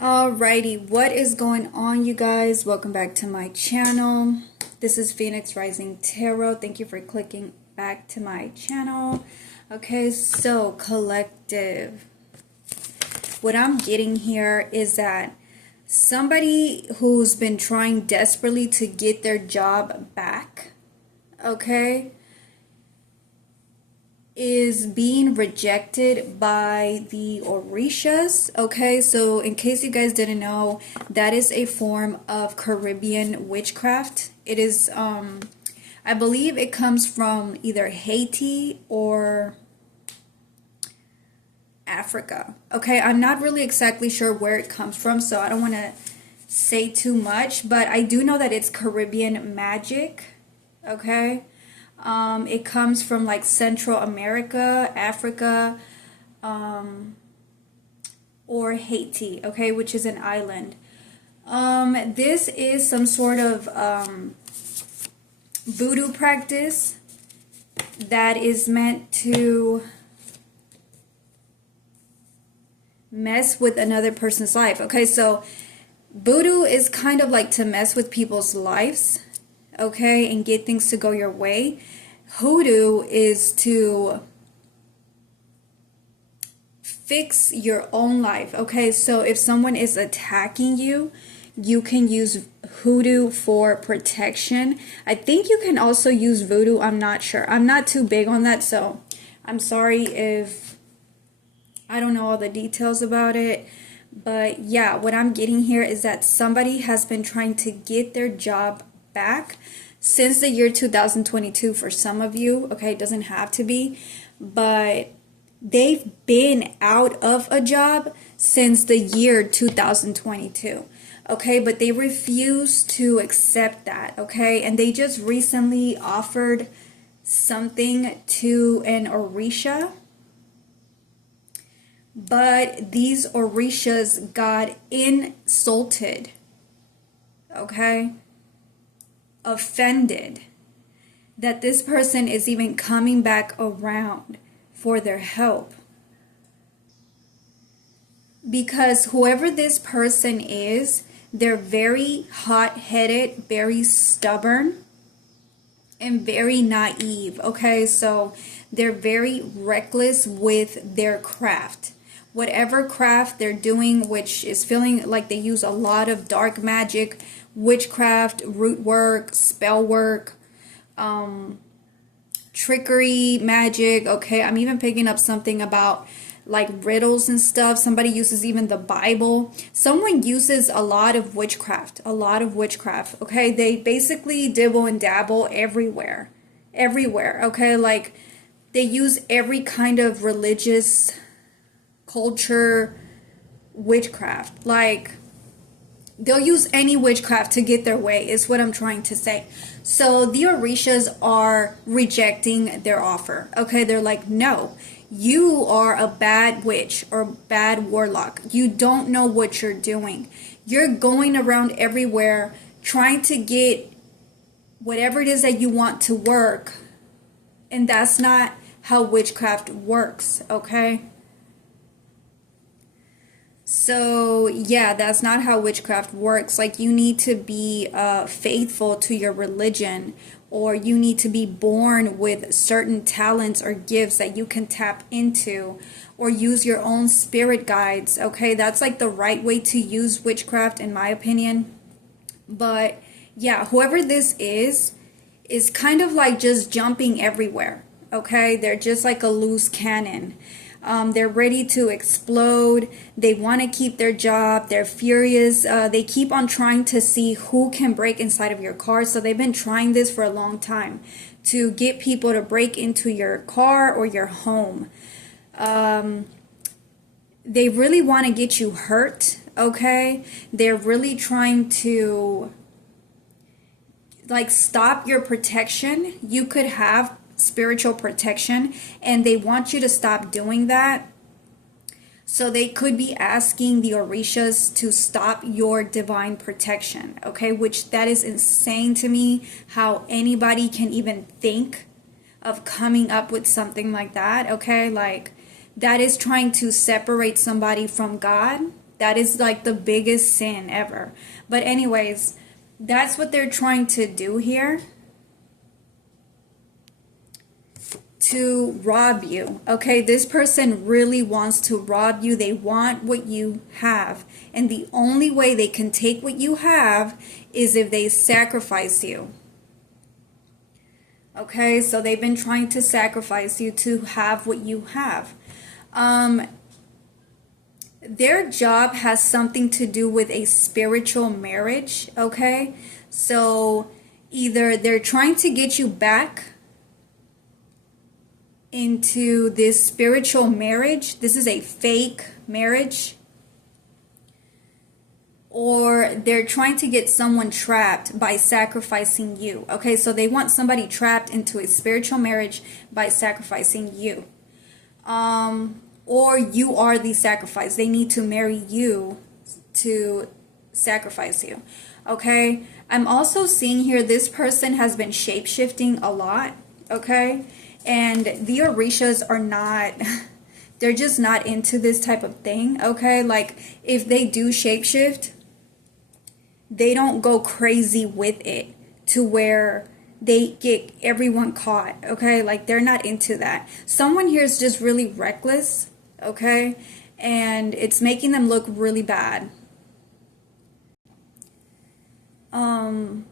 Alrighty, what is going on, you guys? Welcome back to my channel. This is Phoenix Rising Tarot. Thank you for clicking back to my channel. Okay, so collective. What I'm getting here is that somebody who's been trying desperately to get their job back, okay, is being rejected by the Orishas. Okay, so in case you guys didn't know, that is a form of Caribbean witchcraft. It is I believe it comes from either Haiti or Africa. Okay, I'm not really exactly sure where it comes from, so I don't want to say too much, but I do know that it's Caribbean magic. Okay, it comes from like Central America, Africa, or Haiti, okay, which is an island. This is some sort of voodoo practice that is meant to mess with another person's life. Okay, so voodoo is kind of like to mess with people's lives, okay, and get things to go your way. Hoodoo is to fix your own life. Okay, so if someone is attacking you, you can use hoodoo for protection. I think you can also use voodoo. I'm not sure. I'm not too big on that, so I'm sorry if I don't know all the details about it. But yeah, what I'm getting here is that somebody has been trying to get their job back since the year 2022 for some of you. Okay, it doesn't have to be, but they've been out of a job since the year 2022. Okay, but they refuse to accept that. Okay, and they just recently offered something to an Orisha, but these Orishas got insulted. Okay, offended that this person is even coming back around for their help, because whoever this person is, they're very hot-headed, very stubborn, and very naive. Okay, so they're very reckless with their craft, whatever craft they're doing, which is feeling like they use a lot of dark magic, witchcraft, root work, spell work, trickery, magic. Okay, I'm even picking up something about like riddles and stuff. Somebody uses even the Bible. Someone uses a lot of witchcraft, okay, they basically dibble and dabble everywhere, okay, like they use every kind of religious culture witchcraft. Like they'll use any witchcraft to get their way, is what I'm trying to say. So the Orishas are rejecting their offer. Okay, they're like, no, you are a bad witch or bad warlock. You don't know what you're doing. You're going around everywhere trying to get whatever it is that you want to work. And that's not how witchcraft works, okay? So yeah, that's not how witchcraft works. Like you need to be faithful to your religion, or you need to be born with certain talents or gifts that you can tap into, or use your own spirit guides. Okay, that's like the right way to use witchcraft in my opinion. But yeah, whoever this is kind of like just jumping everywhere. Okay, they're just like a loose cannon. They're ready to explode. They want to keep their job. They're furious. They keep on trying to see who can break inside of your car. So they've been trying this for a long time to get people to break into your car or your home. They really want to get you hurt. Okay, they're really trying to like stop your protection. You could have spiritual protection, and they want you to stop doing that. So they could be asking the Orishas to stop your divine protection. Okay, which that is insane to me, how anybody can even think of coming up with something like that. Okay, like that is trying to separate somebody from God. That is like the biggest sin ever. But anyways, that's what they're trying to do here. To rob you. Okay, this person really wants to rob you. They want what you have. And the only way they can take what you have is if they sacrifice you. Okay, so they've been trying to sacrifice you to have what you have. Their job has something to do with a spiritual marriage. Okay, so either they're trying to get you back into this spiritual marriage. This is a fake marriage. Or they're trying to get someone trapped by sacrificing you. Okay, so they want somebody trapped into a spiritual marriage by sacrificing you. Or you are the sacrifice. They need to marry you to sacrifice you. Okay, I'm also seeing here this person has been shape-shifting a lot. Okay, and the Orishas are not, they're just not into this type of thing. Okay, like if they do shapeshift, they don't go crazy with it to where they get everyone caught. Okay, like they're not into that. Someone here is just really reckless. Okay, and it's making them look really bad.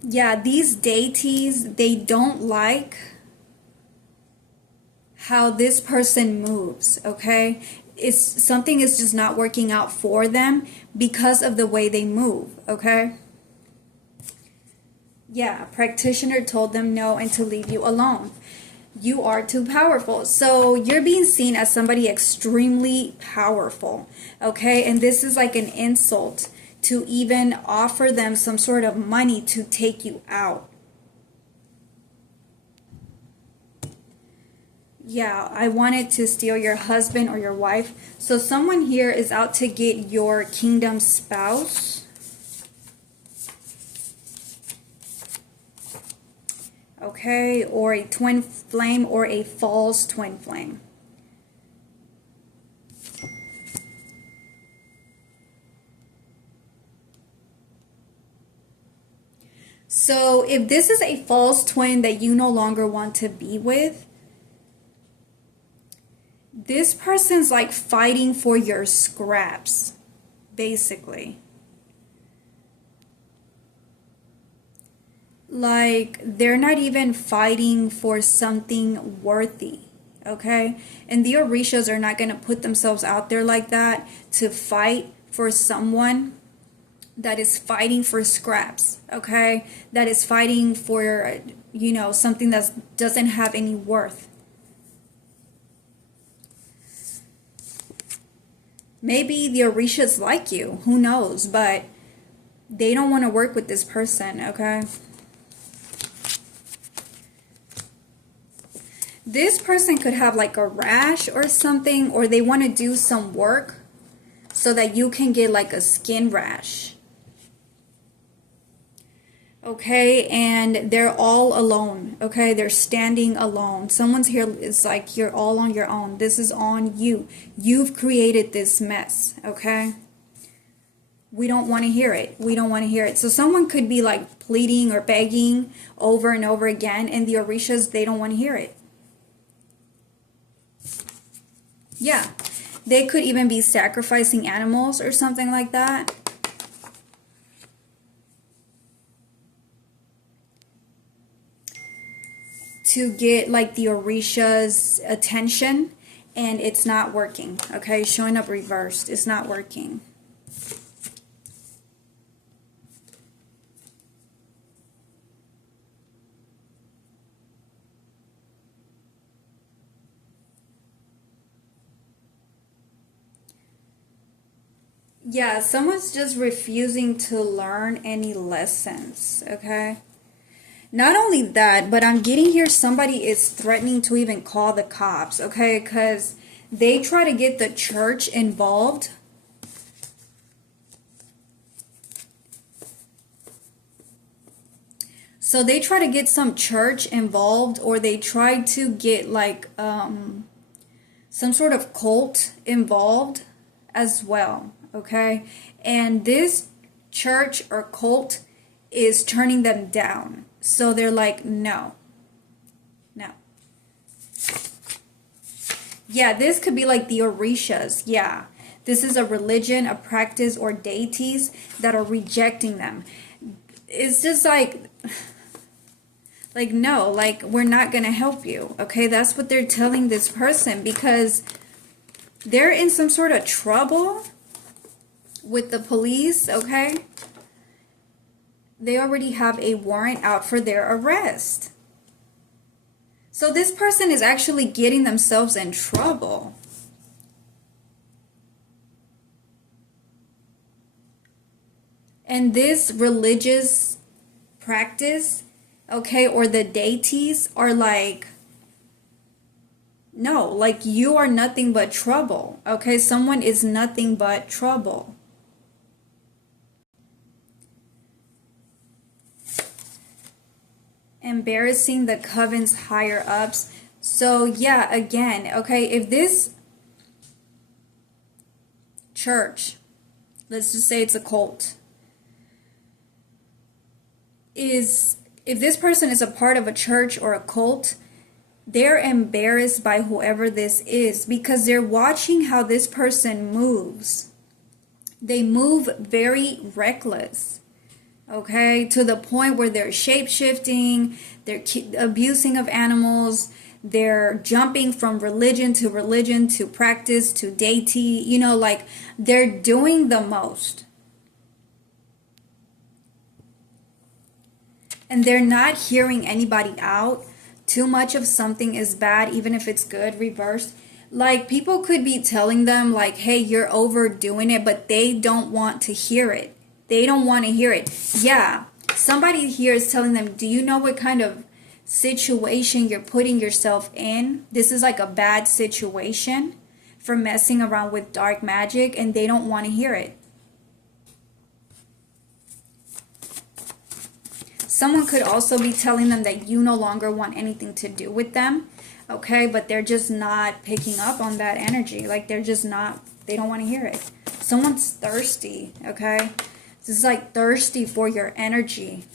Yeah, these deities, they don't like how this person moves. Okay, it's something is just not working out for them because of the way they move. Okay, yeah, practitioner told them no and to leave you alone. You are too powerful. So you're being seen as somebody extremely powerful. Okay, and this is like an insult to even offer them some sort of money to take you out. Yeah, I wanted to steal your husband or your wife. So someone here is out to get your kingdom spouse. Okay, or a twin flame or a false twin flame. So if this is a false twin that you no longer want to be with, this person's like fighting for your scraps, basically. Like they're not even fighting for something worthy. Okay, and the Orishas are not going to put themselves out there like that to fight for someone that is fighting for scraps. Okay, that is fighting for, you know, something that doesn't have any worth. Maybe the Orishas like you, who knows, but they don't want to work with this person. Okay, this person could have like a rash or something, or they want to do some work so that you can get like a skin rash. Okay, and they're all alone. Okay, they're standing alone. Someone's here, it's like you're all on your own. This is on you. You've created this mess. Okay, we don't want to hear it. We don't want to hear it. So someone could be like pleading or begging over and over again, and the Orishas, they don't want to hear it. Yeah, they could even be sacrificing animals or something like that. To get like the Orisha's attention, and it's not working. Okay, showing up reversed. It's not working. Yeah, someone's just refusing to learn any lessons. Okay. Not only that, but I'm getting here somebody is threatening to even call the cops, okay? Because they try to get the church involved. So they try to get some church involved, or they try to get like some sort of cult involved as well, okay? And this church or cult is turning them down. So they're like, no, no. Yeah, this could be like the Orishas. Yeah, this is a religion, a practice, or deities that are rejecting them. It's just like no, like we're not gonna help you. Okay, that's what they're telling this person because they're in some sort of trouble with the police. Okay, they already have a warrant out for their arrest. So this person is actually getting themselves in trouble. And this religious practice, okay, or the deities are like, no, like you are nothing but trouble. Okay, someone is nothing but trouble. Embarrassing the coven's higher ups. So yeah, again, okay, if this church, let's just say it's a cult, if this person is a part of a church or a cult, they're embarrassed by whoever this is because they're watching how this person moves. They move very reckless. Okay, to the point where they're shape-shifting, they're abusing of animals, they're jumping from religion to practice to deity, you know, like they're doing the most. And they're not hearing anybody out. Too much of something is bad, even if it's good, reversed. Like people could be telling them like, hey, you're overdoing it, but they don't want to hear it. They don't want to hear it. Yeah, somebody here is telling them, do you know what kind of situation you're putting yourself in? This is like a bad situation for messing around with dark magic, and they don't want to hear it. Someone could also be telling them that you no longer want anything to do with them, okay? But they're just not picking up on that energy. Like they're just not, they don't want to hear it. Someone's thirsty, okay? This is like thirsty for your energy.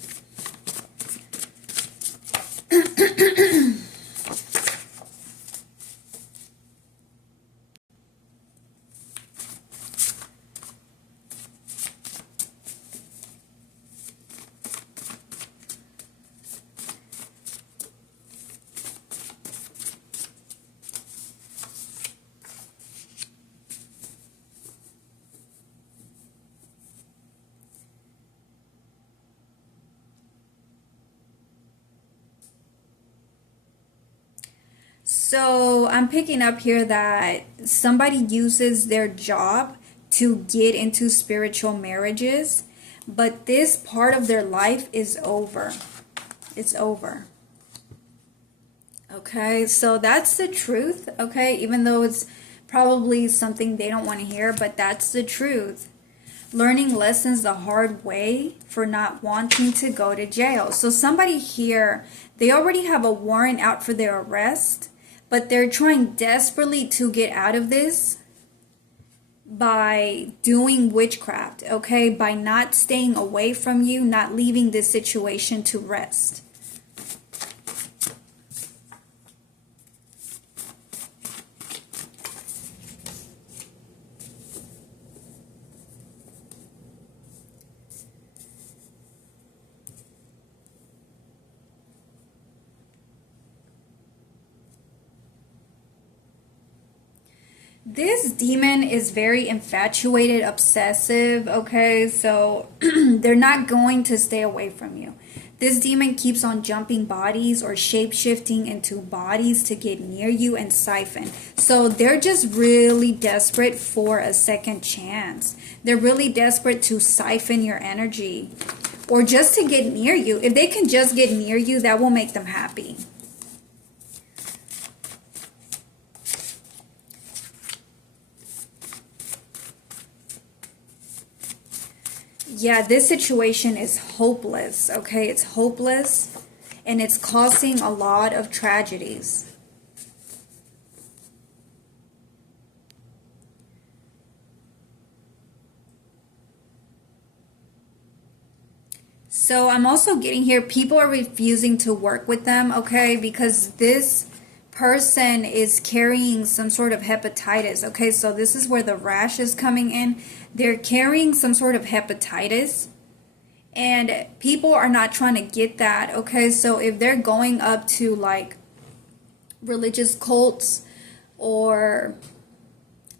So I'm picking up here that somebody uses their job to get into spiritual marriages, but this part of their life is over. It's over. Okay, so that's the truth, okay? Even though it's probably something they don't want to hear, but that's the truth. Learning lessons the hard way for not wanting to go to jail. So somebody here, they already have a warrant out for their arrest, but they're trying desperately to get out of this by doing witchcraft, okay? By not staying away from you, not leaving this situation to rest. This demon is very infatuated, obsessive, okay? So they're not going to stay away from you. This demon keeps on jumping bodies or shape-shifting into bodies to get near you and siphon. So they're just really desperate for a second chance. They're really desperate to siphon your energy or just to get near you. If they can just get near you, that will make them happy. Yeah, this situation is hopeless, okay? It's hopeless, and it's causing a lot of tragedies. So I'm also getting here, people are refusing to work with them, okay, because this person is carrying some sort of hepatitis, okay, so this is where the rash is coming in. They're carrying some sort of hepatitis, and people are not trying to get that, okay, so if they're going up to like religious cults or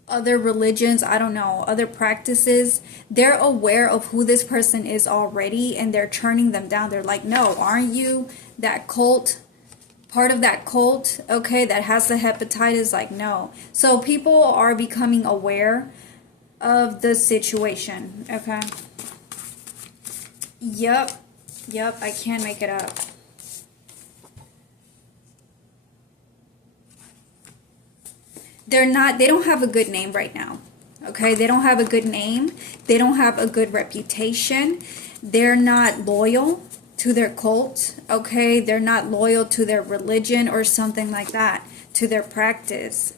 other religions, I don't know, other practices, they're aware of who this person is already and they're turning them down. They're like, no, aren't you that cult, part of that cult, okay, that has the hepatitis? Like, no. So people are becoming aware of the situation, okay? Yep, I can't make it up. They don't have a good name right now. Okay, they don't have a good name. They don't have a good reputation. They're not loyal to their cult. Okay, they're not loyal to their religion or something like that, to their practice.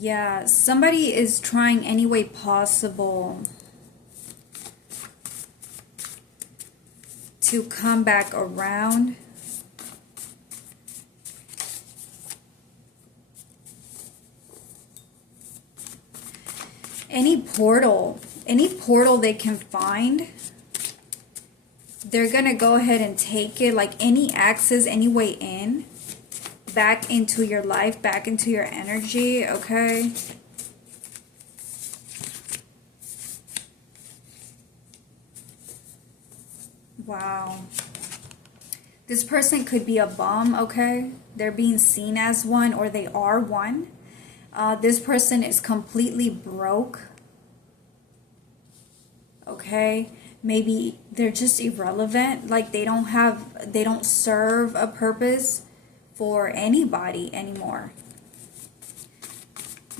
Yeah, somebody is trying any way possible to come back around. Any portal they can find, they're gonna go ahead and take it. Like any access, any way in, back into your life, back into your energy, okay? Wow. This person could be a bum, okay? They're being seen as one, or they are one. This person is completely broke, okay? Maybe they're just irrelevant, like they don't serve a purpose for anybody anymore.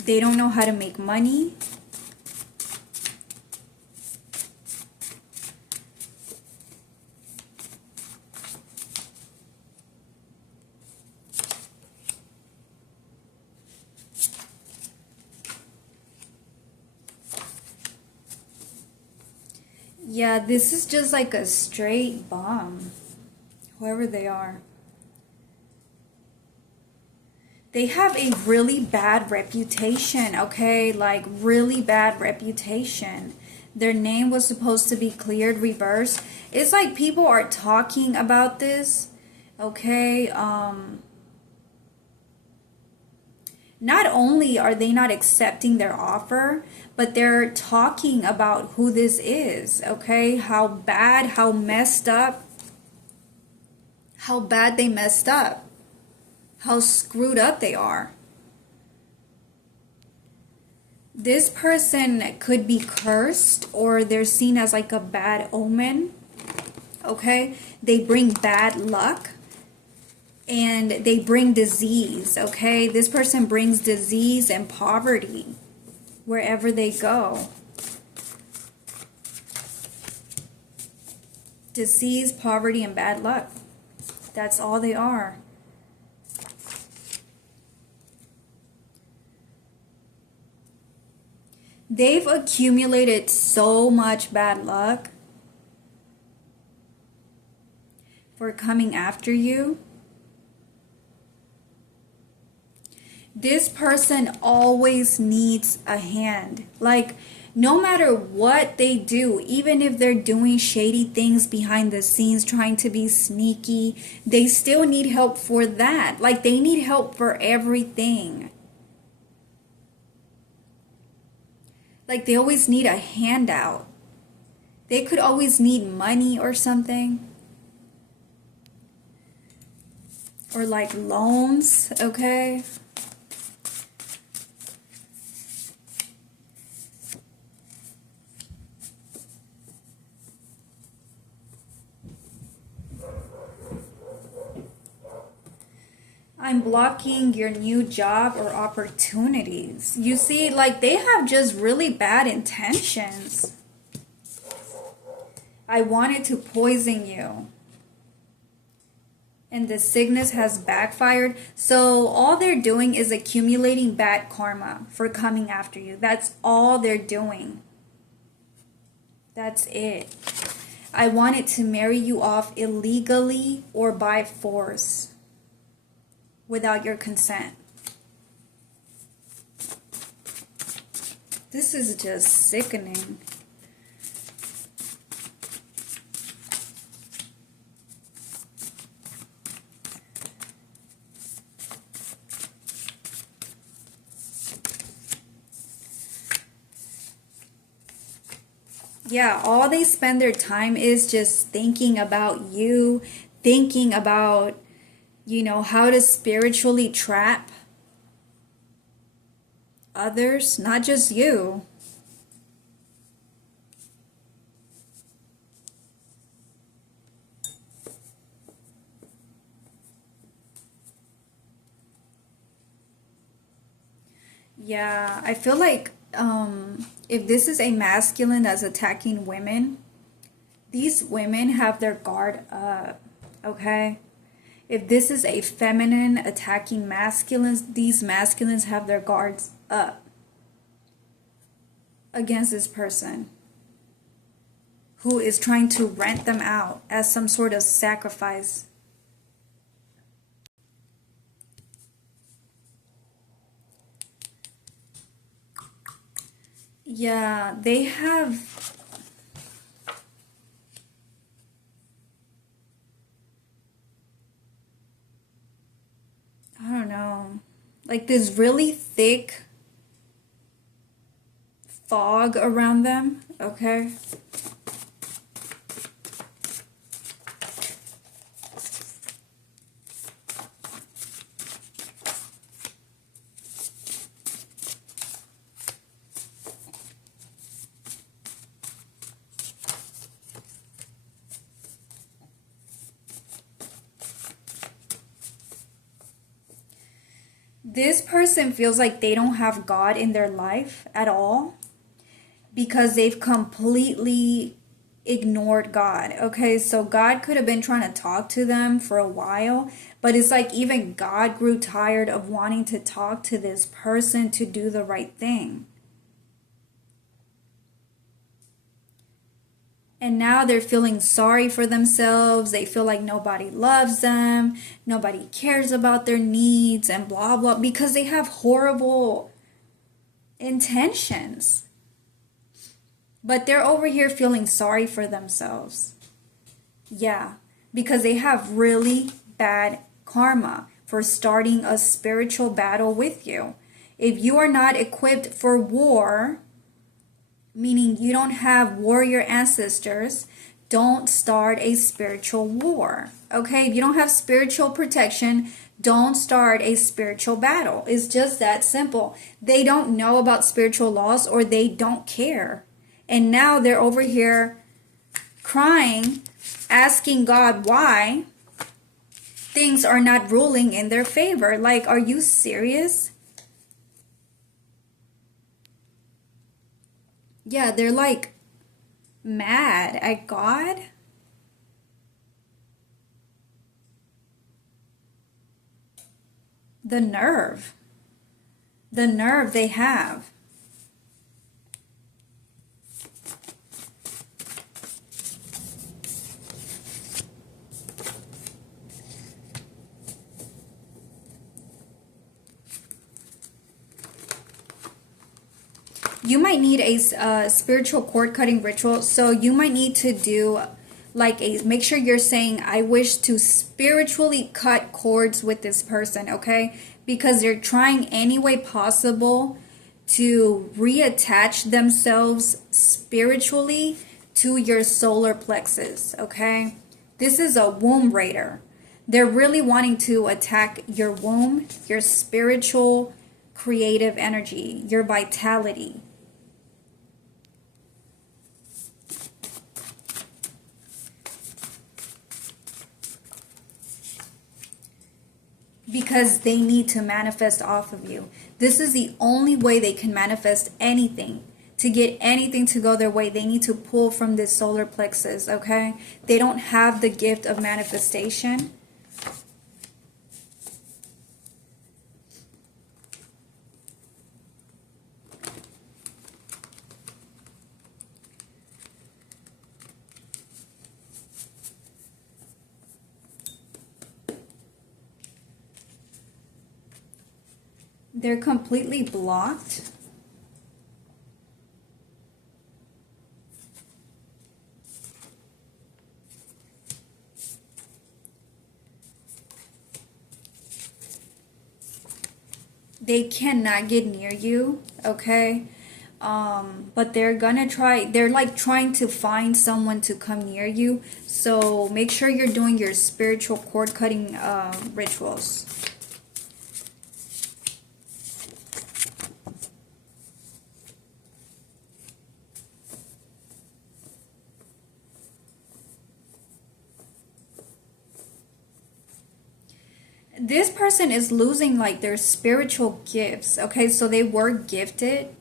They don't know how to make money. Yeah, this is just like a straight bomb, whoever they are. They have a really bad reputation, okay? Like, really bad reputation. Their name was supposed to be cleared, reversed. It's like people are talking about this, okay? Not only are they not accepting their offer, but they're talking about who this is, okay? How bad, how messed up, how bad they messed up, how screwed up they are. This person could be cursed, or they're seen as like a bad omen, okay? They bring bad luck. And they bring disease, okay? This person brings disease and poverty wherever they go. Disease, poverty, and bad luck. That's all they are. They've accumulated so much bad luck for coming after you. This person always needs a hand. Like, no matter what they do, even if they're doing shady things behind the scenes, trying to be sneaky, they still need help for that. Like, they need help for everything. Like, they always need a handout. They could always need money or something. Or like loans, okay? I'm blocking your new job or opportunities. You see, like they have just really bad intentions. I wanted to poison you. And the sickness has backfired. So all they're doing is accumulating bad karma for coming after you. That's all they're doing. That's it. I wanted to marry you off illegally or by force without your consent. This is just sickening. Yeah, all they spend their time is just thinking about you, thinking about, how to spiritually trap others, not just you. Yeah, I feel like if this is a masculine that's attacking women, these women have their guard up, okay? If this is a feminine attacking masculines, these masculines have their guards up against this person who is trying to rent them out as some sort of sacrifice. Yeah, they have... I don't know. Like this really thick fog around them, okay? This person feels like they don't have God in their life at all because they've completely ignored God. Okay, so God could have been trying to talk to them for a while, but it's like even God grew tired of wanting to talk to this person to do the right thing. And now they're feeling sorry for themselves. They feel like nobody loves them. Nobody cares about their needs and blah, blah, because they have horrible intentions. But they're over here feeling sorry for themselves. Yeah, because they have really bad karma for starting a spiritual battle with you. If you are not equipped for war, meaning you don't have warrior ancestors, don't start a spiritual war. Okay, if you don't have spiritual protection, don't start a spiritual battle. It's just that simple. They don't know about spiritual laws or they don't care. And now they're over here crying, asking God why things are not ruling in their favor. Like, are you serious? Yeah, they're like mad at God. The nerve. The nerve they have. You might need a spiritual cord cutting ritual. So you might need to do like make sure you're saying, I wish to spiritually cut cords with this person, okay? Because they're trying any way possible to reattach themselves spiritually to your solar plexus, okay? This is a womb raider. They're really wanting to attack your womb, your spiritual creative energy, your vitality. because they need to manifest off of you. This is the only way they can manifest anything. To get anything to go their way, they need to pull from this solar plexus, okay? They don't have the gift of manifestation. They're completely blocked. They cannot get near you, okay? But they're gonna try, they're like trying to find someone to come near you. So make sure you're doing your spiritual cord cutting rituals. This person is losing like their spiritual gifts, okay? So they were gifted.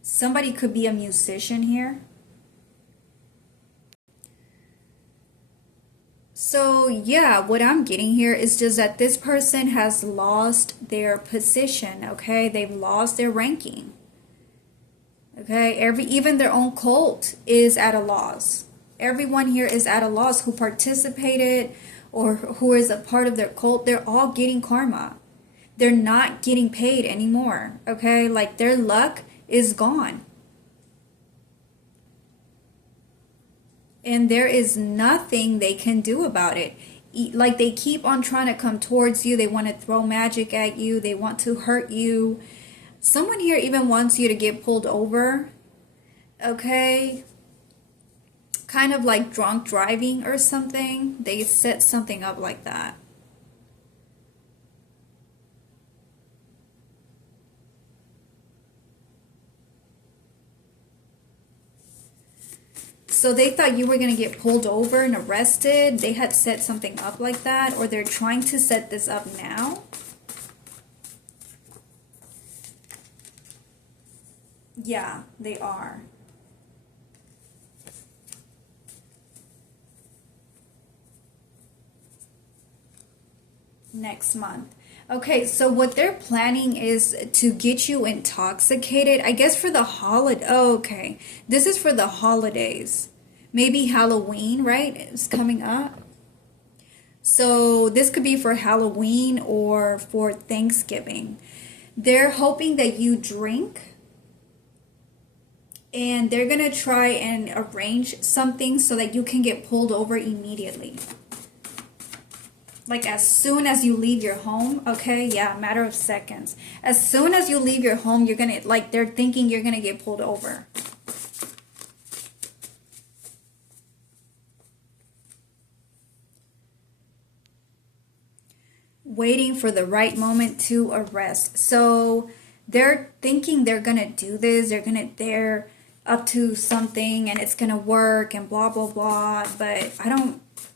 Somebody could be a musician here. So yeah, what I'm getting here is just that this person has lost their position, okay? They've lost their ranking. Okay, even their own cult is at a loss. Everyone here is at a loss who participated or who is a part of their cult. They're all getting karma. They're not getting paid anymore. Okay, like their luck is gone. And there is nothing they can do about it. Like they keep on trying to come towards you. They want to throw magic at you. They want to hurt you. Someone here even wants you to get pulled over. Okay, kind of like drunk driving or something. They set something up like that. So they thought you were going to get pulled over and arrested. They had set something up like that, or they're trying to set this up now. Yeah, they are. Next month. Okay, so what they're planning is to get you intoxicated, I guess for the holiday. Oh, okay. This is for the holidays. Maybe Halloween, right? It's coming up. So this could be for Halloween or for Thanksgiving. They're hoping that you drink and they're going to try and arrange something so that you can get pulled over immediately. Like as soon as you leave your home, okay? Yeah, a matter of seconds. As soon as you leave your home, you're going to, like, they're thinking you're going to get pulled over. Waiting for the right moment to arrest. So they're thinking they're going to do this. They're up to something and it's going to work and blah, blah, blah. But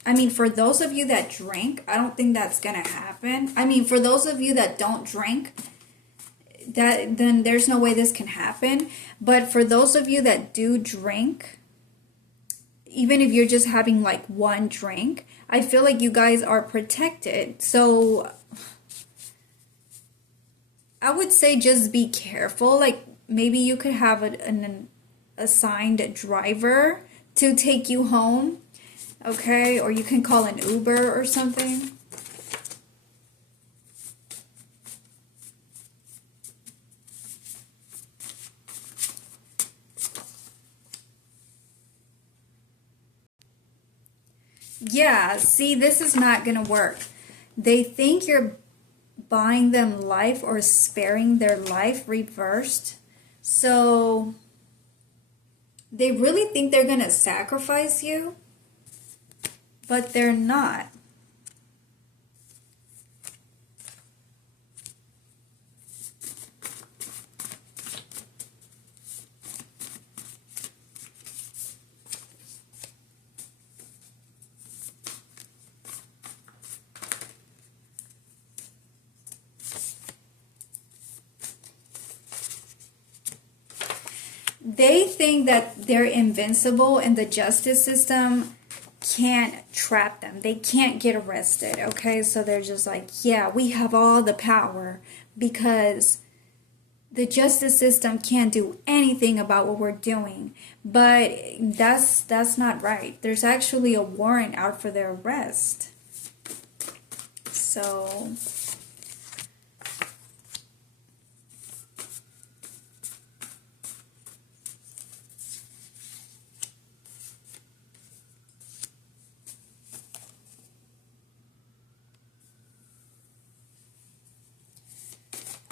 I mean, for those of you that drink, I don't think that's going to happen. I mean, for those of you that don't drink, then there's no way this can happen. But for those of you that do drink, even if you're just having like one drink, I feel like you guys are protected. So I would say just be careful. Like maybe you could have an assigned driver to take you home. Okay, or you can call an Uber or something. Yeah, see, this is not going to work. They think you're buying them life or sparing their life reversed. So they really think they're going to sacrifice you, but they're not. They think that they're invincible and the justice system can't trap them. They can't get arrested, okay? So they're just like, yeah, we have all the power because the justice system can't do anything about what we're doing. But that's not right. There's actually a warrant out for their arrest. So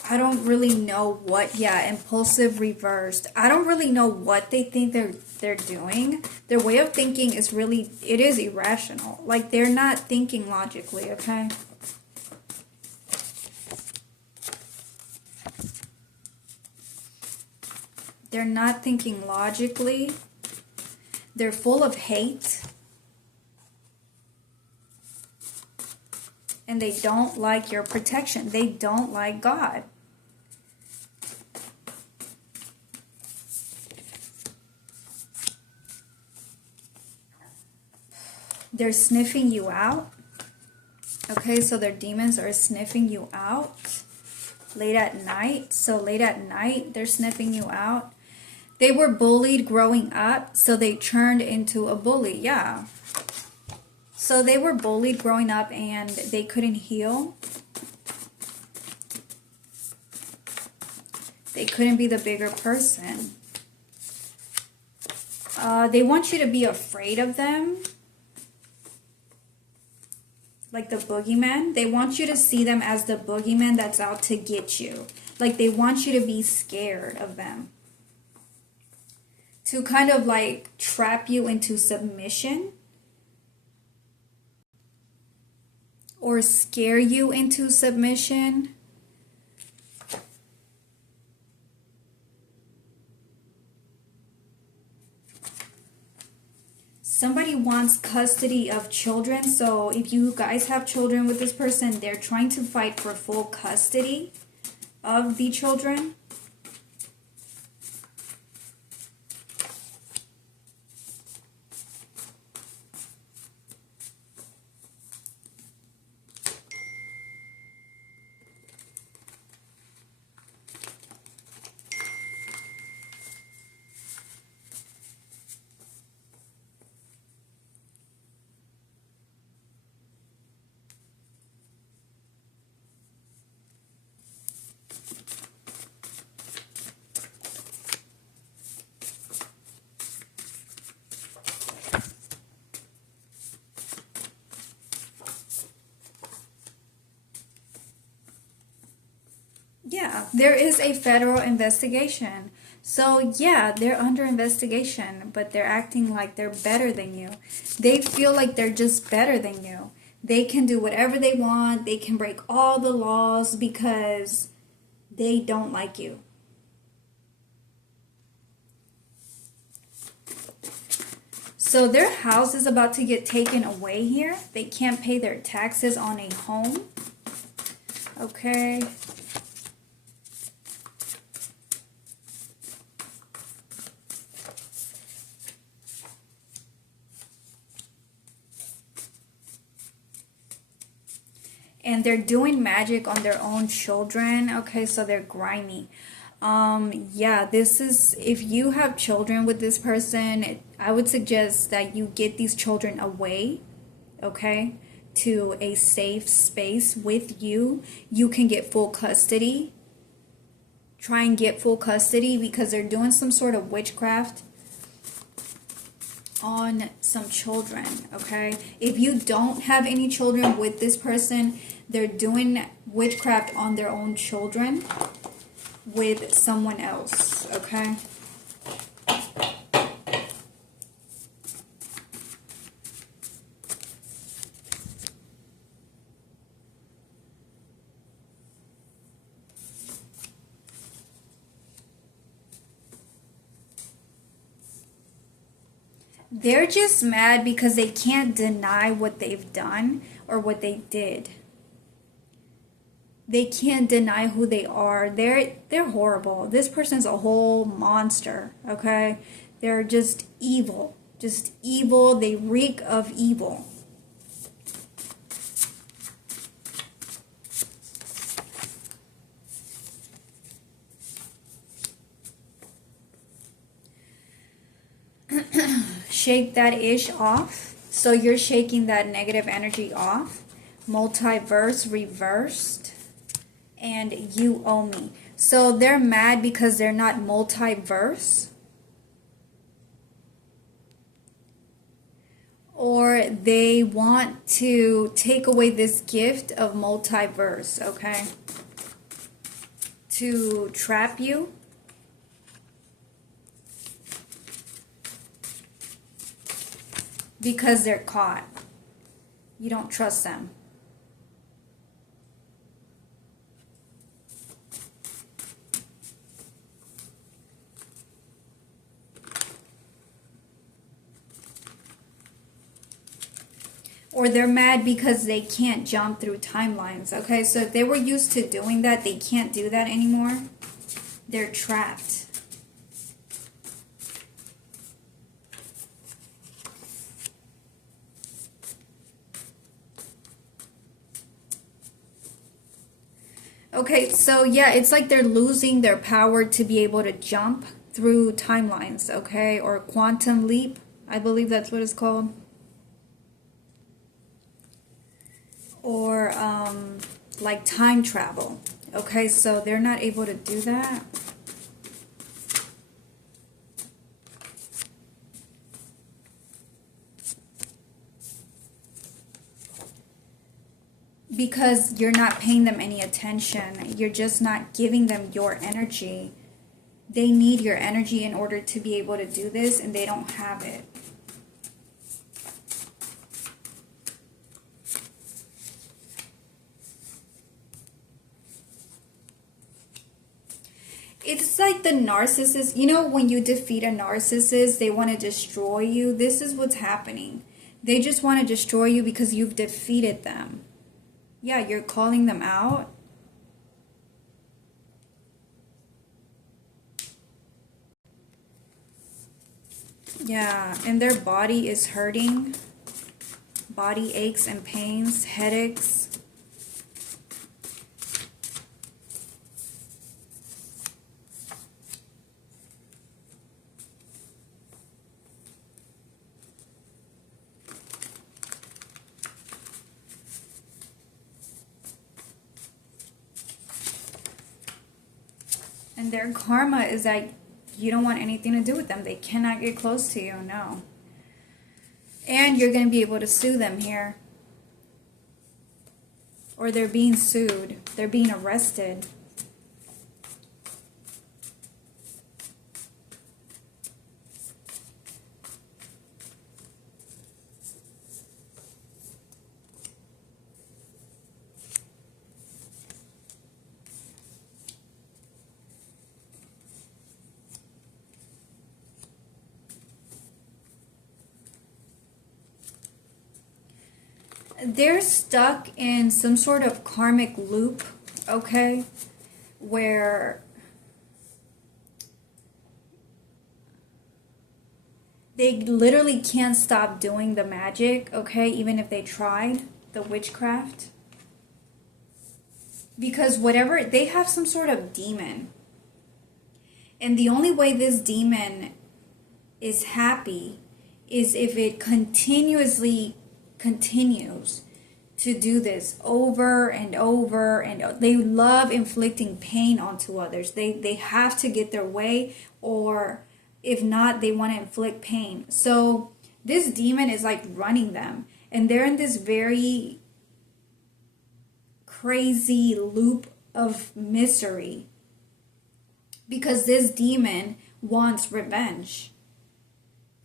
I don't really know what, yeah, impulsive reversed. I don't really know what they think they're doing. Their way of thinking is really, it is irrational. Like, they're not thinking logically, okay? They're not thinking logically. They're full of hate. And they don't like your protection. They don't like God. They're sniffing you out. Okay, so their demons are sniffing you out late at night. So late at night, they're sniffing you out. They were bullied growing up, so they turned into a bully. Yeah. So they were bullied growing up and they couldn't heal. They couldn't be the bigger person. They want you to be afraid of them. Like the boogeyman. They want you to see them as the boogeyman that's out to get you. Like they want you to be scared of them. To kind of like trap you into submission. Or scare you into submission. Somebody wants custody of children. So if you guys have children with this person, they're trying to fight for full custody of the children. Yeah, there is a federal investigation. So, yeah, they're under investigation, but they're acting like they're better than you. They feel like they're just better than you. They can do whatever they want. They can break all the laws because they don't like you. So their house is about to get taken away here. They can't pay their taxes on a home. Okay. And they're doing magic on their own children. Okay, so they're grimy. Yeah, this is, if you have children with this person, I would suggest that you get these children away, okay, to a safe space with you. You can get full custody. Try and get full custody because they're doing some sort of witchcraft on some children, okay? If you don't have any children with this person, they're doing witchcraft on their own children with someone else, okay? They're just mad because they can't deny what they've done or what they did. They can't deny who they are. They're horrible. This person's a whole monster, okay? They're just evil. Just evil. They reek of evil. Shake that ish off. So you're shaking that negative energy off. Multiverse reversed. And you owe me. So they're mad because they're not multiverse. Or they want to take away this gift of multiverse, okay? To trap you. Because they're caught. You don't trust them. Or they're mad because they can't jump through timelines. Okay, so if they were used to doing that, they can't do that anymore. They're trapped. Okay, so yeah, it's like they're losing their power to be able to jump through timelines, okay? Or quantum leap, I believe that's what it's called. Or like time travel. Okay, so they're not able to do that. Because you're not paying them any attention. You're just not giving them your energy. They need your energy in order to be able to do this, and they don't have it. It's like the narcissist. You know, when you defeat a narcissist, they want to destroy you. This is what's happening. They just want to destroy you because you've defeated them. Yeah, you're calling them out. Yeah, and their body is hurting. Body aches and pains, headaches. And their karma is that you don't want anything to do with them. They cannot get close to you, no. And you're going to be able to sue them here. Or they're being sued. They're being arrested. They're stuck in some sort of karmic loop, okay, where they literally can't stop doing the magic, okay, even if they tried the witchcraft. Because whatever, they have some sort of demon. And the only way this demon is happy is if it continuously continues to do this over and over, and they love inflicting pain onto others. They have to get their way, or if not, they want to inflict pain. So this demon is like running them, and they're in this very crazy loop of misery because this demon wants revenge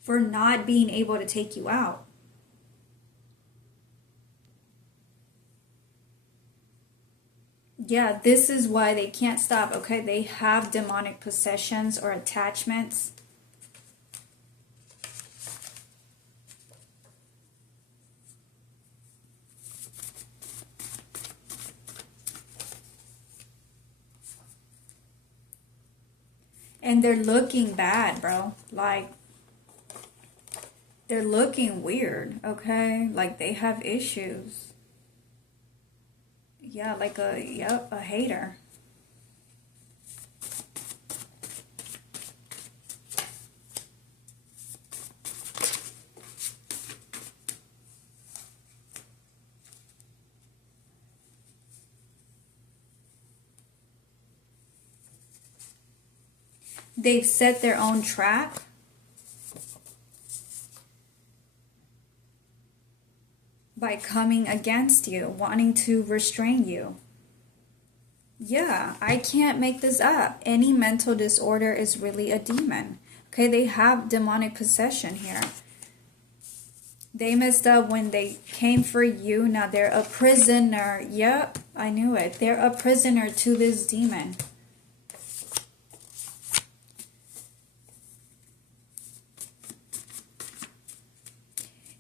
for not being able to take you out. Yeah, this is why they can't stop, okay? They have demonic possessions or attachments. And they're looking bad, bro. Like, they're looking weird, okay? Like, they have issues. Yeah, like a hater. They've set their own trap. By coming against you, wanting to restrain you. Yeah, I can't make this up. Any mental disorder is really a demon. Okay, they have demonic possession here. They messed up when they came for you. Now they're a prisoner. Yep, I knew it. They're a prisoner to this demon.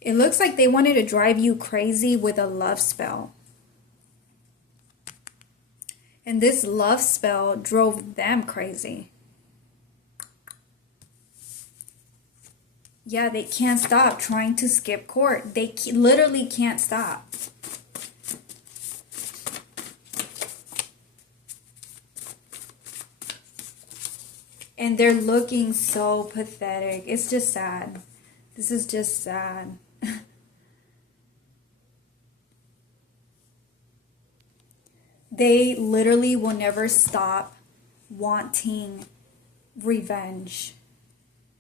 It looks like they wanted to drive you crazy with a love spell. And this love spell drove them crazy. Yeah, they can't stop trying to skip court. They literally can't stop. And they're looking so pathetic. It's just sad. This is just sad. They literally will never stop wanting revenge,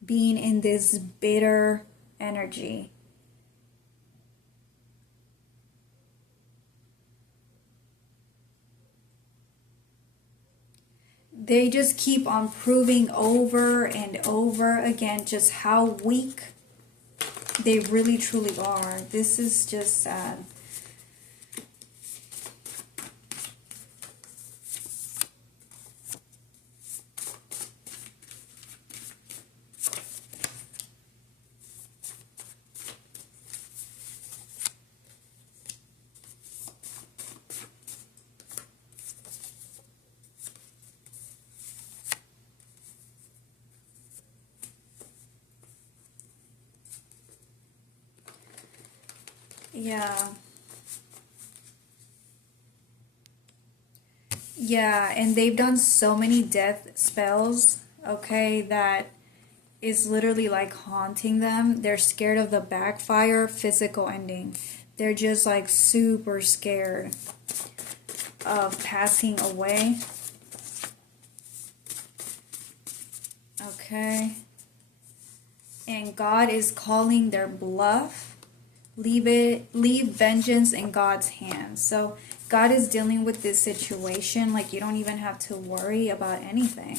being in this bitter energy. They just keep on proving over and over again just how weak they really truly are. This is just sad. Yeah. Yeah, and they've done so many death spells, okay, that is literally like haunting them. They're scared of the backfire physical ending. They're just like super scared of passing away. Okay. And God is calling their bluff. Leave vengeance in God's hands. So God is dealing with this situation. Like, you don't even have to worry about anything.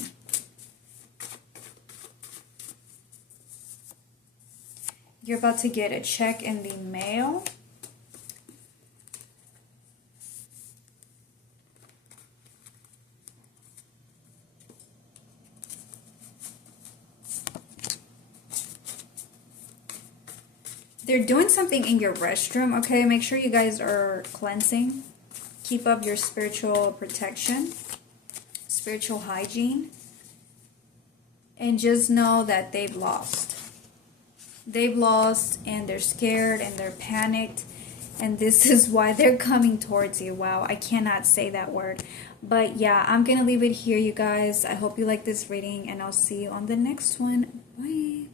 You're about to get a check in the mail. They're doing something in your restroom, okay? Make sure you guys are cleansing. Keep up your spiritual protection, spiritual hygiene. And just know that they've lost. They've lost and they're scared and they're panicked. And this is why they're coming towards you. Wow, I cannot say that word. But yeah, I'm going to leave it here, you guys. I hope you like this reading and I'll see you on the next one. Bye.